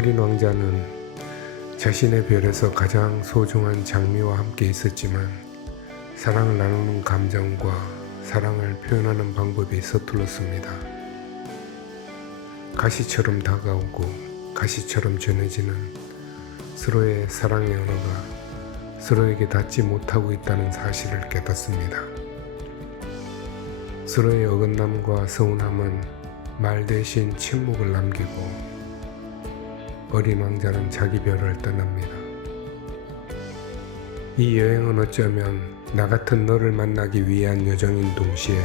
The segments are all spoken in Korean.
어린 왕자는 자신의 별에서 가장 소중한 장미와 함께 있었지만 사랑을 나누는 감정과 사랑을 표현하는 방법이 서툴렀습니다. 가시처럼 다가오고 가시처럼 전해지는 서로의 사랑의 언어가 서로에게 닿지 못하고 있다는 사실을 깨닫습니다. 서로의 어긋남과 서운함은 말 대신 침묵을 남기고 어린 왕자는 자기 별을 떠납니다. 이 여행은 어쩌면 나 같은 너를 만나기 위한 여정인 동시에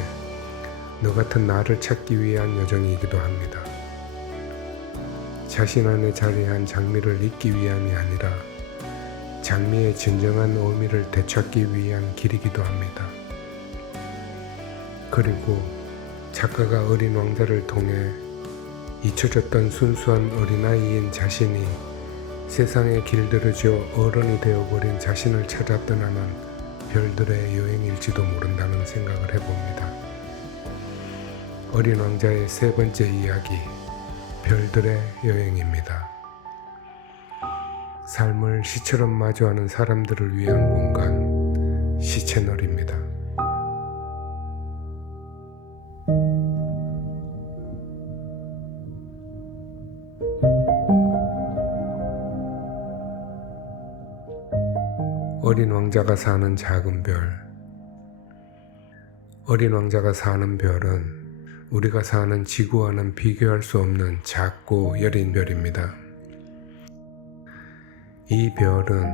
너 같은 나를 찾기 위한 여정이기도 합니다. 자신 안에 자리한 장미를 잊기 위함이 아니라 장미의 진정한 의미를 되찾기 위한 길이기도 합니다. 그리고 작가가 어린 왕자를 통해 잊혀졌던 순수한 어린아이인 자신이 세상에 길들여져 어른이 되어버린 자신을 찾아 떠나는 별들의 여행일지도 모른다는 생각을 해봅니다. 어린 왕자의 세 번째 이야기, 별들의 여행입니다. 삶을 시처럼 마주하는 사람들을 위한 공간, 시채널입니다. 어린 왕자가 사는 작은 별. 어린 왕자가 사는 별은 우리가 사는 지구와는 비교할 수 없는 작고 여린 별입니다. 이 별은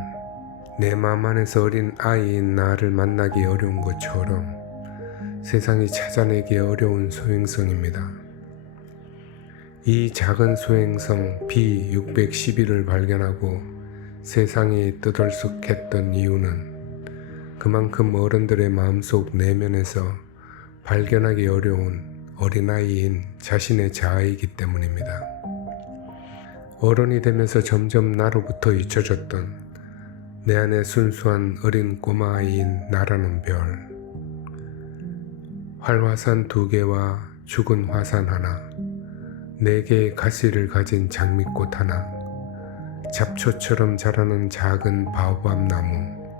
내 마음 안에서 어린 아이인 나를 만나기 어려운 것처럼 세상이 찾아내기 어려운 소행성입니다. 이 작은 소행성 B611을 발견하고 세상이 떠들썩했던 이유는 그만큼 어른들의 마음속 내면에서 발견하기 어려운 어린아이인 자신의 자아이기 때문입니다. 어른이 되면서 점점 나로부터 잊혀졌던 내 안의 순수한 어린 꼬마아이인 나라는 별. 활화산 2개와 죽은 화산 하나, 4개의 가시를 가진 장미꽃 하나, 잡초처럼 자라는 작은 바오밥 나무,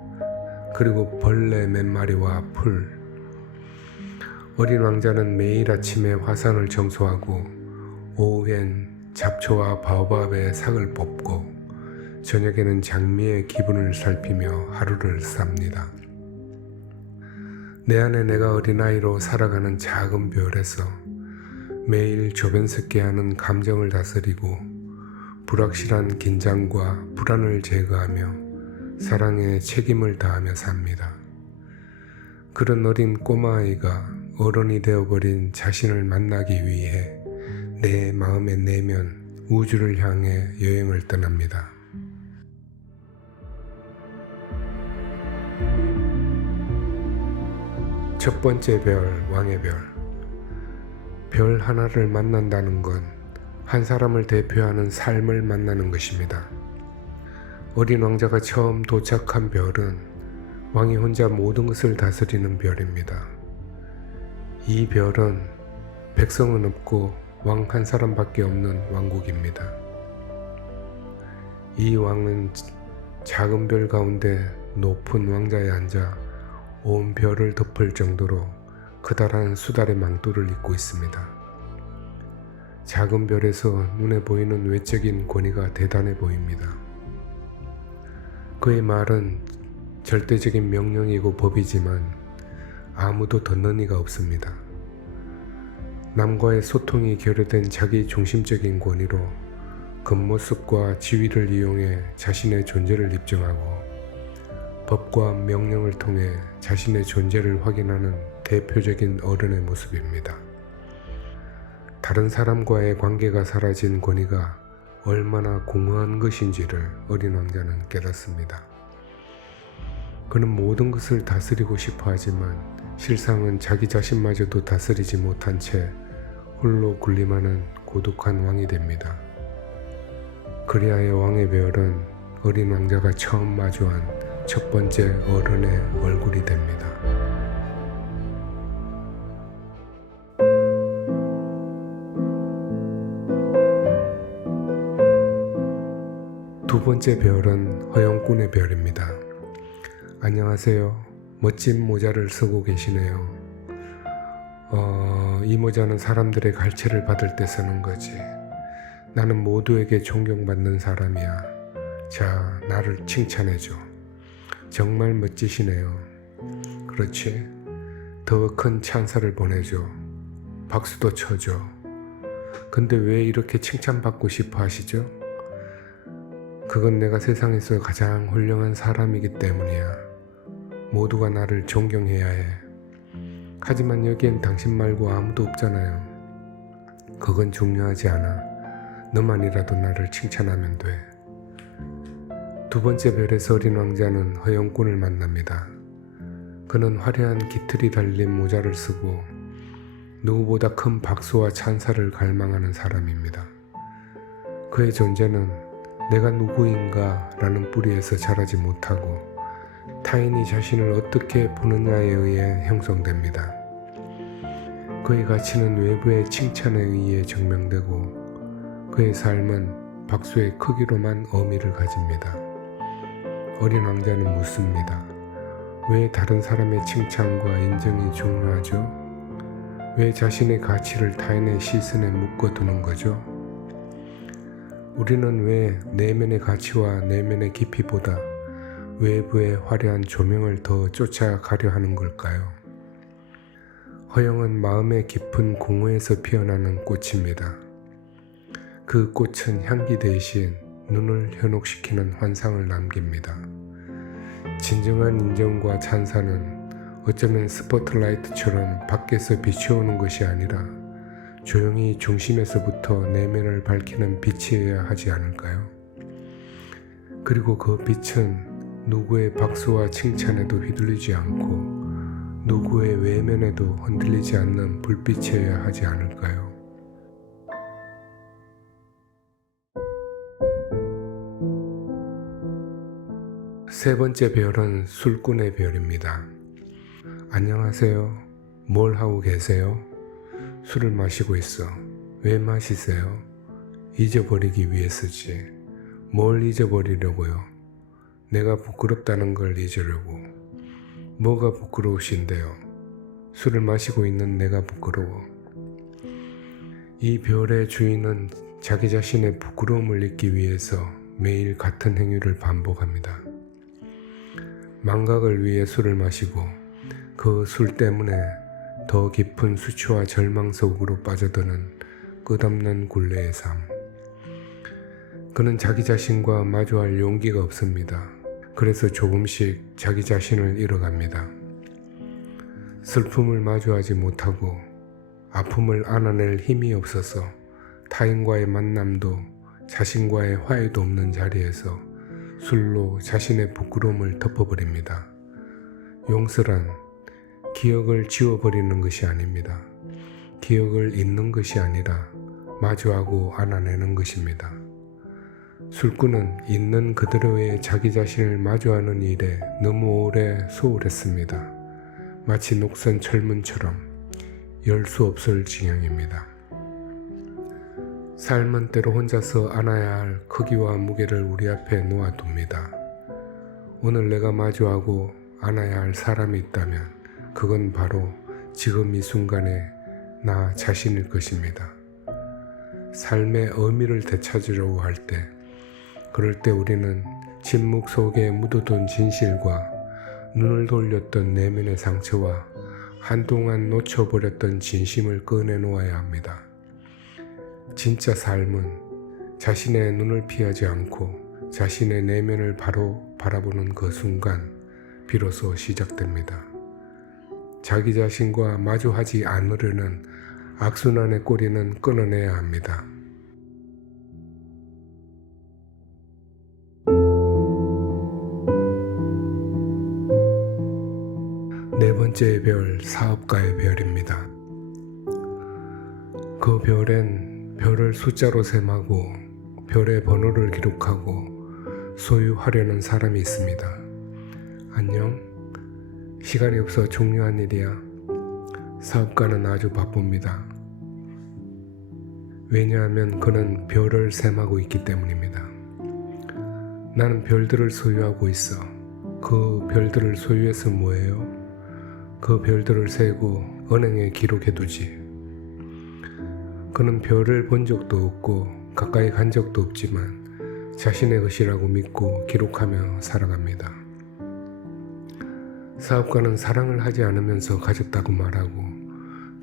그리고 벌레 몇 마리와 풀. 어린 왕자는 매일 아침에 화산을 청소하고 오후엔 잡초와 바오밥의 삭을 뽑고 저녁에는 장미의 기분을 살피며 하루를 삽니다. 내 안에 내가 어린아이로 살아가는 작은 별에서 매일 조변석계하는 감정을 다스리고 불확실한 긴장과 불안을 제거하며 사랑에 책임을 다하며 삽니다. 그런 어린 꼬마아이가 어른이 되어버린 자신을 만나기 위해 내 마음의 내면 우주를 향해 여행을 떠납니다. 첫 번째 별, 왕의 별. 별 하나를 만난다는 건 한 사람을 대표하는 삶을 만나는 것입니다. 어린 왕자가 처음 도착한 별은 왕이 혼자 모든 것을 다스리는 별입니다. 이 별은 백성은 없고 왕 한 사람밖에 없는 왕국입니다. 이 왕은 작은 별 가운데 높은 왕자에 앉아 온 별을 덮을 정도로 커다란 수달의 망토를 입고 있습니다. 작은 별에서 눈에 보이는 외적인 권위가 대단해 보입니다. 그의 말은 절대적인 명령이고 법이지만 아무도 덧는 이가 없습니다. 남과의 소통이 결여된 자기 중심적인 권위로 겉모습과 지위를 이용해 자신의 존재를 입증하고 법과 명령을 통해 자신의 존재를 확인하는 대표적인 어른의 모습입니다. 다른 사람과의 관계가 사라진 권위가 얼마나 공허한 것인지를 어린 왕자는 깨닫습니다. 그는 모든 것을 다스리고 싶어 하지만 실상은 자기 자신마저도 다스리지 못한 채 홀로 군림하는 고독한 왕이 됩니다. 그리하여 왕의 별은 어린 왕자가 처음 마주한 첫 번째 어른의 얼굴이 됩니다. 두 번째 별은 허영꾼의 별입니다. 안녕하세요. 멋진 모자를 쓰고 계시네요. 이 모자는 사람들의 갈채를 받을 때 쓰는 거지. 나는 모두에게 존경받는 사람이야. 자, 나를 칭찬해줘. 정말 멋지시네요. 그렇지. 더 큰 찬사를 보내줘. 박수도 쳐줘. 근데 왜 이렇게 칭찬받고 싶어 하시죠? 그건 내가 세상에서 가장 훌륭한 사람이기 때문이야. 모두가 나를 존경해야 해. 하지만 여기엔 당신 말고 아무도 없잖아요. 그건 중요하지 않아. 너만이라도 나를 칭찬하면 돼. 두 번째 별에서 어린 왕자는 허영꾼을 만납니다. 그는 화려한 깃털이 달린 모자를 쓰고 누구보다 큰 박수와 찬사를 갈망하는 사람입니다. 그의 존재는 내가 누구인가 라는 뿌리에서 자라지 못하고 타인이 자신을 어떻게 보느냐에 의해 형성됩니다. 그의 가치는 외부의 칭찬에 의해 증명되고 그의 삶은 박수의 크기로만 의미를 가집니다. 어린 왕자는 묻습니다. 왜 다른 사람의 칭찬과 인정이 중요하죠? 왜 자신의 가치를 타인의 시선에 묶어두는 거죠? 우리는 왜 내면의 가치와 내면의 깊이보다 외부의 화려한 조명을 더 쫓아가려 하는 걸까요? 허영은 마음의 깊은 공허에서 피어나는 꽃입니다. 그 꽃은 향기 대신 눈을 현혹시키는 환상을 남깁니다. 진정한 인정과 찬사는 어쩌면 스포트라이트처럼 밖에서 비추어오는 것이 아니라 조용히 중심에서부터 내면을 밝히는 빛이어야 하지 않을까요? 그리고 그 빛은 누구의 박수와 칭찬에도 휘둘리지 않고 누구의 외면에도 흔들리지 않는 불빛이어야 하지 않을까요? 세 번째 별은 술꾼의 별입니다. 안녕하세요. 뭘 하고 계세요? 술을 마시고 있어. 왜 마시세요? 잊어버리기 위해서지. 뭘 잊어버리려고요? 내가 부끄럽다는 걸 잊으려고. 뭐가 부끄러우신데요? 술을 마시고 있는 내가 부끄러워. 이 별의 주인은 자기 자신의 부끄러움을 잊기 위해서 매일 같은 행위를 반복합니다. 망각을 위해 술을 마시고 그 술 때문에 더 깊은 수치와 절망 속으로 빠져드는 끝없는 굴레의 삶. 그는 자기 자신과 마주할 용기가 없습니다. 그래서 조금씩 자기 자신을 잃어갑니다. 슬픔을 마주하지 못하고 아픔을 안아낼 힘이 없어서 타인과의 만남도 자신과의 화해도 없는 자리에서 술로 자신의 부끄러움을 덮어버립니다. 용서란 기억을 지워버리는 것이 아닙니다. 기억을 잊는 것이 아니라 마주하고 안아내는 것입니다. 술꾼은 있는 그대로의 자기 자신을 마주하는 일에 너무 오래 소홀했습니다. 마치 녹슨 철문처럼 열 수 없을 지경입니다. 삶은 때로 혼자서 안아야 할 크기와 무게를 우리 앞에 놓아둡니다. 오늘 내가 마주하고 안아야 할 사람이 있다면 그건 바로 지금 이 순간의 나 자신일 것입니다. 삶의 의미를 되찾으려고 할 때, 그럴 때 우리는 침묵 속에 묻어둔 진실과 눈을 돌렸던 내면의 상처와 한동안 놓쳐버렸던 진심을 꺼내놓아야 합니다. 진짜 삶은 자신의 눈을 피하지 않고 자신의 내면을 바로 바라보는 그 순간 비로소 시작됩니다. 자기 자신과 마주하지 않으려는 악순환의 꼬리는 끊어내야 합니다. 네 번째 별, 사업가의 별입니다. 그 별엔 별을 숫자로 셈하고 별의 번호를 기록하고 소유하려는 사람이 있습니다. 안녕? 시간이 없어 중요한 일이야. 사업가는 아주 바쁩니다. 왜냐하면 그는 별을 셈하고 있기 때문입니다. 나는 별들을 소유하고 있어. 그 별들을 소유해서 뭐해요? 그 별들을 세고 은행에 기록해두지. 그는 별을 본 적도 없고 가까이 간 적도 없지만 자신의 것이라고 믿고 기록하며 살아갑니다. 사업가는 사랑을 하지 않으면서 가졌다고 말하고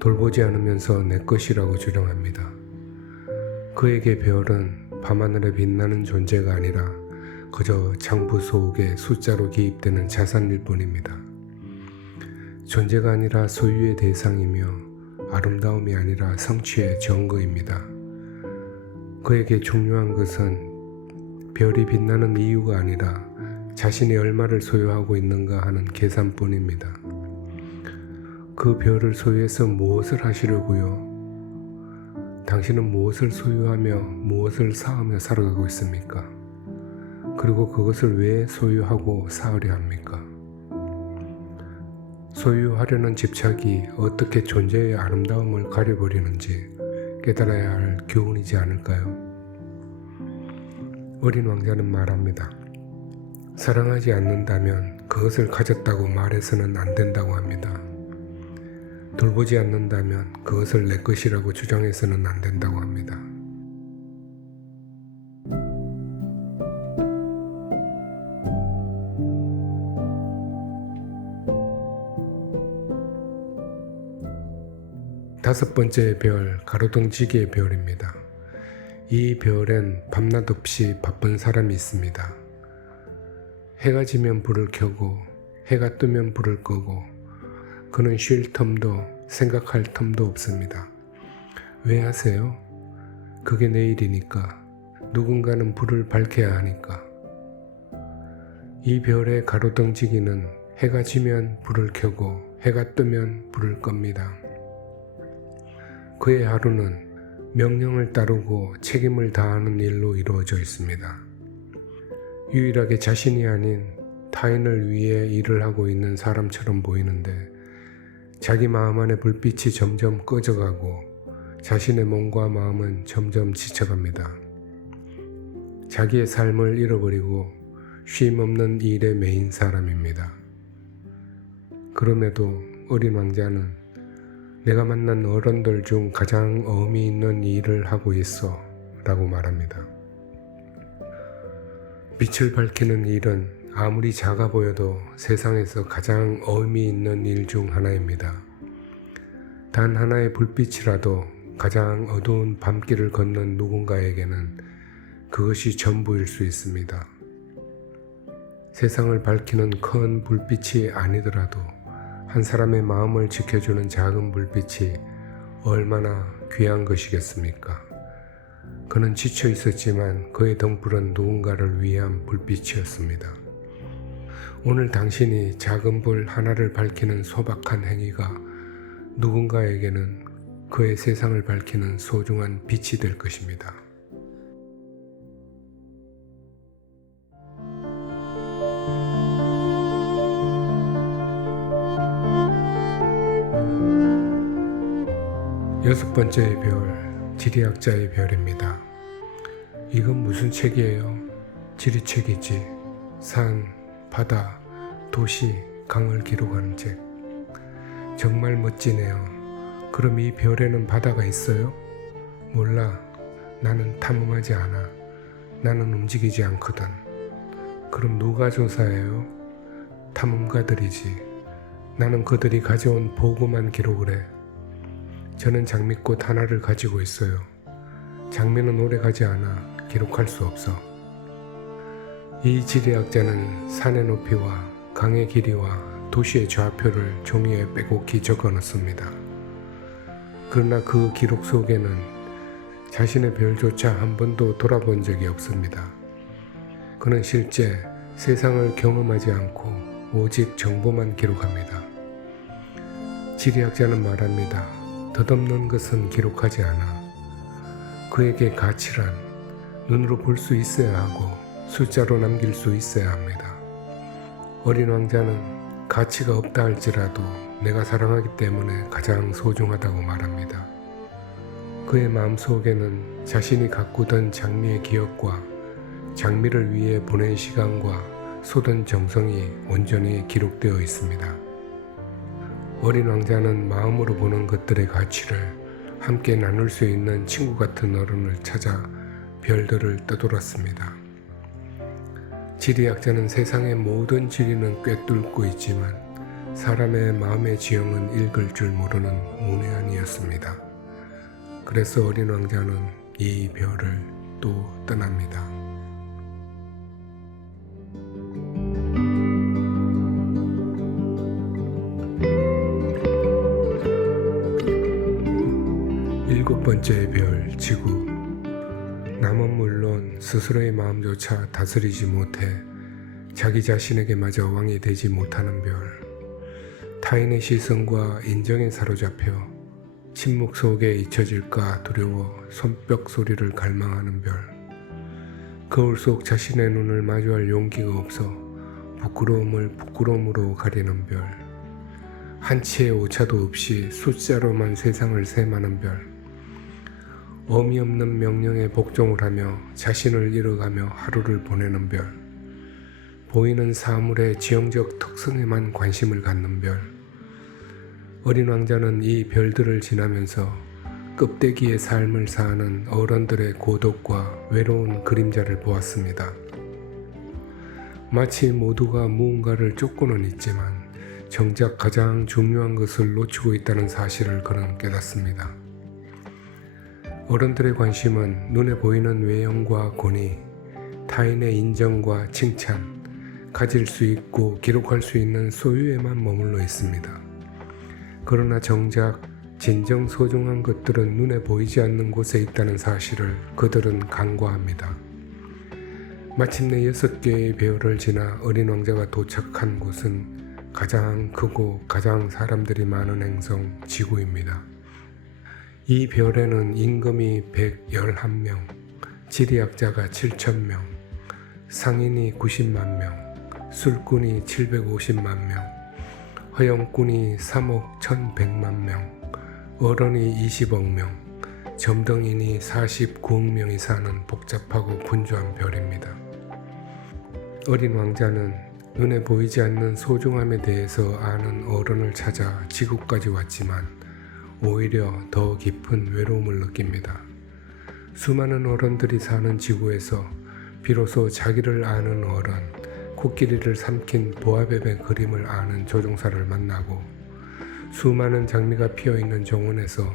돌보지 않으면서 내 것이라고 주장합니다. 그에게 별은 밤하늘에 빛나는 존재가 아니라 그저 장부 속에 숫자로 기입되는 자산일 뿐입니다. 존재가 아니라 소유의 대상이며 아름다움이 아니라 성취의 증거입니다. 그에게 중요한 것은 별이 빛나는 이유가 아니라 자신이 얼마를 소유하고 있는가 하는 계산뿐입니다. 그 별을 소유해서 무엇을 하시려고요? 당신은 무엇을 소유하며 무엇을 쌓으며 살아가고 있습니까? 그리고 그것을 왜 소유하고 쌓으려 합니까? 소유하려는 집착이 어떻게 존재의 아름다움을 가려버리는지 깨달아야 할 교훈이지 않을까요? 어린 왕자는 말합니다. 사랑하지 않는다면 그것을 가졌다고 말해서는 안 된다고 합니다. 돌보지 않는다면 그것을 내 것이라고 주장해서는 안 된다고 합니다. 다섯 번째 별, 가로등지기의 별입니다. 이 별엔 밤낮 없이 바쁜 사람이 있습니다. 해가 지면 불을 켜고 해가 뜨면 불을 끄고 그는 쉴 틈도 생각할 틈도 없습니다. 왜 하세요? 그게 내일이니까. 누군가는 불을 밝혀야 하니까. 이 별의 가로등지기는 해가 지면 불을 켜고 해가 뜨면 불을 끕니다. 그의 하루는 명령을 따르고 책임을 다하는 일로 이루어져 있습니다. 유일하게 자신이 아닌 타인을 위해 일을 하고 있는 사람처럼 보이는데 자기 마음 안의 불빛이 점점 꺼져가고 자신의 몸과 마음은 점점 지쳐갑니다. 자기의 삶을 잃어버리고 쉼 없는 일에 매인 사람입니다. 그럼에도 어린 왕자는 내가 만난 어른들 중 가장 의미 있는 일을 하고 있어 라고 말합니다. 빛을 밝히는 일은 아무리 작아 보여도 세상에서 가장 의미 있는 일 중 하나입니다. 단 하나의 불빛이라도 가장 어두운 밤길을 걷는 누군가에게는 그것이 전부일 수 있습니다. 세상을 밝히는 큰 불빛이 아니더라도 한 사람의 마음을 지켜주는 작은 불빛이 얼마나 귀한 것이겠습니까? 그는 지쳐 있었지만 그의 등불은 누군가를 위한 불빛이었습니다. 오늘 당신이 작은 불 하나를 밝히는 소박한 행위가 누군가에게는 그의 세상을 밝히는 소중한 빛이 될 것입니다. 여섯 번째의 별, 지리학자의 별입니다. 이건 무슨 책이에요? 지리책이지. 산, 바다, 도시, 강을 기록하는 책. 정말 멋지네요. 그럼 이 별에는 바다가 있어요? 몰라. 나는 탐험하지 않아. 나는 움직이지 않거든. 그럼 누가 조사해요? 탐험가들이지. 나는 그들이 가져온 보고만 기록을 해. 저는 장미꽃 하나를 가지고 있어요. 장미는 오래가지 않아 기록할 수 없어. 이 지리학자는 산의 높이와 강의 길이와 도시의 좌표를 종이에 빼곡히 적어 넣습니다. 그러나 그 기록 속에는 자신의 별조차 한 번도 돌아본 적이 없습니다. 그는 실제 세상을 경험하지 않고 오직 정보만 기록합니다. 지리학자는 말합니다. 덧없는 것은 기록하지 않아. 그에게 가치란 눈으로 볼 수 있어야 하고 숫자로 남길 수 있어야 합니다. 어린 왕자는 가치가 없다 할지라도 내가 사랑하기 때문에 가장 소중하다고 말합니다. 그의 마음속에는 자신이 가꾸던 장미의 기억과 장미를 위해 보낸 시간과 쏟은 정성이 온전히 기록되어 있습니다. 어린 왕자는 마음으로 보는 것들의 가치를 함께 나눌 수 있는 친구 같은 어른을 찾아 별들을 떠돌았습니다. 지리학자는 세상의 모든 지리는 꿰뚫고 있지만 사람의 마음의 지형은 읽을 줄 모르는 문외한이었습니다. 그래서 어린 왕자는 이 별을 또 떠납니다. 일곱 번째 별, 지구. 남은 물론 스스로의 마음조차 다스리지 못해 자기 자신에게마저 왕이 되지 못하는 별. 타인의 시선과 인정에 사로잡혀 침묵 속에 잊혀질까 두려워 손뼉 소리를 갈망하는 별. 거울 속 자신의 눈을 마주할 용기가 없어 부끄러움을 부끄러움으로 가리는 별. 한치의 오차도 없이 숫자로만 세상을 셈하는 별. 의미 없는 명령에 복종을 하며 자신을 잃어가며 하루를 보내는 별. 보이는 사물의 지형적 특성에만 관심을 갖는 별. 어린 왕자는 이 별들을 지나면서 껍데기의 삶을 사는 어른들의 고독과 외로운 그림자를 보았습니다. 마치 모두가 무언가를 쫓고는 있지만 정작 가장 중요한 것을 놓치고 있다는 사실을 그는 깨닫습니다. 어른들의 관심은 눈에 보이는 외형과 권위, 타인의 인정과 칭찬, 가질 수 있고 기록할 수 있는 소유에만 머물러 있습니다. 그러나 정작 진정 소중한 것들은 눈에 보이지 않는 곳에 있다는 사실을 그들은 간과합니다. 마침내 6개의 배열을 지나 어린 왕자가 도착한 곳은 가장 크고 가장 사람들이 많은 행성 지구입니다. 이 별에는 임금이 111명, 지리학자가 7,000명, 상인이 90만 명, 술꾼이 750만 명, 허영꾼이 3억 1,100만 명, 어른이 20억 명, 점등인이 49억 명이 사는 복잡하고 분주한 별입니다. 어린 왕자는 눈에 보이지 않는 소중함에 대해서 아는 어른을 찾아 지구까지 왔지만 오히려 더 깊은 외로움을 느낍니다. 수많은 어른들이 사는 지구에서 비로소 자기를 아는 어른, 코끼리를 삼킨 보아뱀의 그림을 아는 조종사를 만나고 수많은 장미가 피어있는 정원에서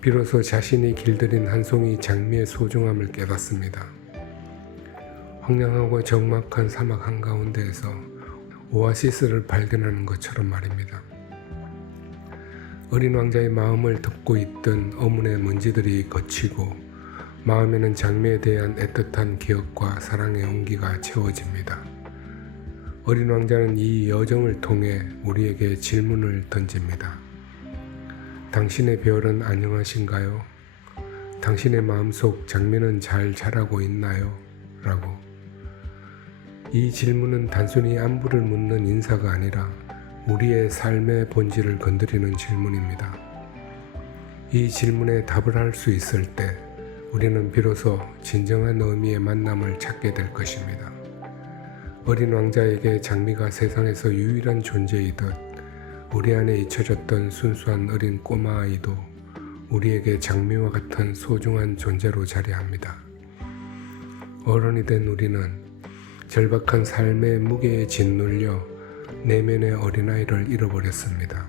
비로소 자신이 길들인 한 송이 장미의 소중함을 깨닫습니다. 황량하고 적막한 사막 한가운데에서 오아시스를 발견하는 것처럼 말입니다. 어린 왕자의 마음을 덮고 있던 어문의 먼지들이 걷히고 마음에는 장미에 대한 애틋한 기억과 사랑의 온기가 채워집니다. 어린 왕자는 이 여정을 통해 우리에게 질문을 던집니다. 당신의 별은 안녕하신가요? 당신의 마음속 장미는 잘 자라고 있나요? 라고. 이 질문은 단순히 안부를 묻는 인사가 아니라 우리의 삶의 본질을 건드리는 질문입니다. 이 질문에 답을 할 수 있을 때 우리는 비로소 진정한 의미의 만남을 찾게 될 것입니다. 어린 왕자에게 장미가 세상에서 유일한 존재이듯 우리 안에 잊혀졌던 순수한 어린 꼬마아이도 우리에게 장미와 같은 소중한 존재로 자리합니다. 어른이 된 우리는 절박한 삶의 무게에 짓눌려 내면의 어린아이를 잃어버렸습니다.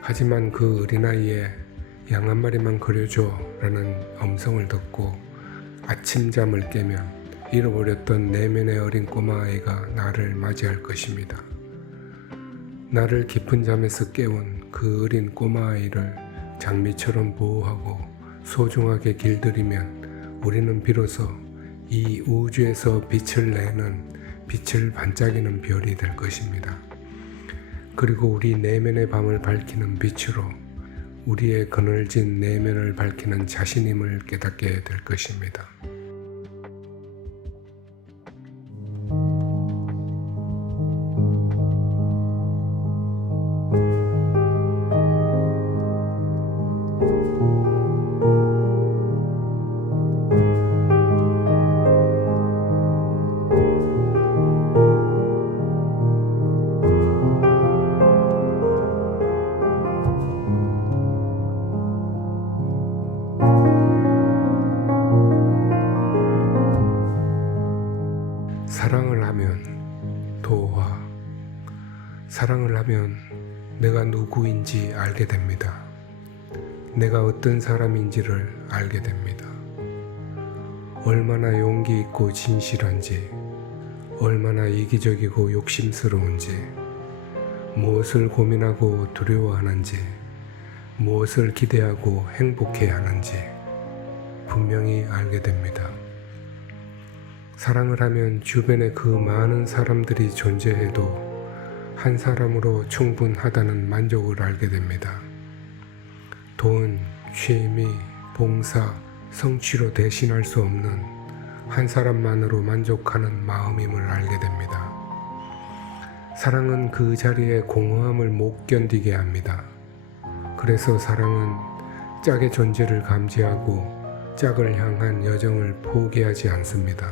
하지만 그 어린아이의 양 한 마리만 그려줘 라는 음성을 듣고 아침잠을 깨면 잃어버렸던 내면의 어린 꼬마아이가 나를 맞이할 것입니다. 나를 깊은 잠에서 깨운 그 어린 꼬마아이를 장미처럼 보호하고 소중하게 길들이면 우리는 비로소 이 우주에서 빛을 내는 빛을 반짝이는 별이 될 것입니다. 그리고 우리 내면의 밤을 밝히는 빛으로 우리의 그늘진 내면을 밝히는 자신임을 깨닫게 될 것입니다. 사랑을 하면 도화, 사랑을 하면 내가 누구인지 알게 됩니다. 내가 어떤 사람인지를 알게 됩니다. 얼마나 용기 있고 진실한지, 얼마나 이기적이고 욕심스러운지, 무엇을 고민하고 두려워하는지, 무엇을 기대하고 행복해하는지 분명히 알게 됩니다. 사랑을 하면 주변에 그 많은 사람들이 존재해도 한 사람으로 충분하다는 만족을 알게 됩니다. 돈, 취미, 봉사, 성취로 대신할 수 없는 한 사람만으로 만족하는 마음임을 알게 됩니다. 사랑은 그 자리에 공허함을 못 견디게 합니다. 그래서 사랑은 짝의 존재를 감지하고 짝을 향한 여정을 포기하지 않습니다.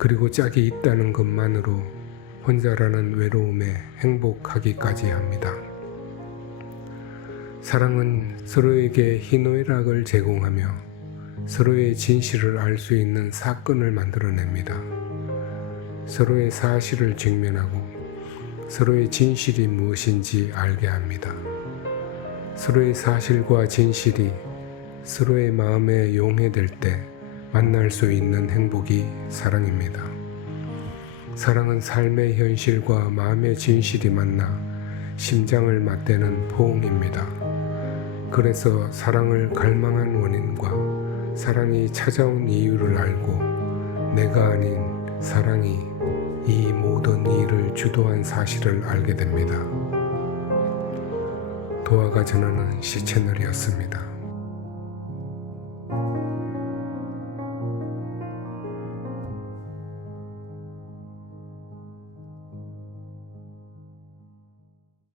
그리고 짝이 있다는 것만으로 혼자라는 외로움에 행복하기까지 합니다. 사랑은 서로에게 희노애락을 제공하며 서로의 진실을 알 수 있는 사건을 만들어냅니다. 서로의 사실을 직면하고 서로의 진실이 무엇인지 알게 합니다. 서로의 사실과 진실이 서로의 마음에 용해될 때 만날 수 있는 행복이 사랑입니다. 사랑은 삶의 현실과 마음의 진실이 만나 심장을 맞대는 포옹입니다. 그래서 사랑을 갈망한 원인과 사랑이 찾아온 이유를 알고 내가 아닌 사랑이 이 모든 일을 주도한 사실을 알게 됩니다. 도화가 전하는 시채널이었습니다.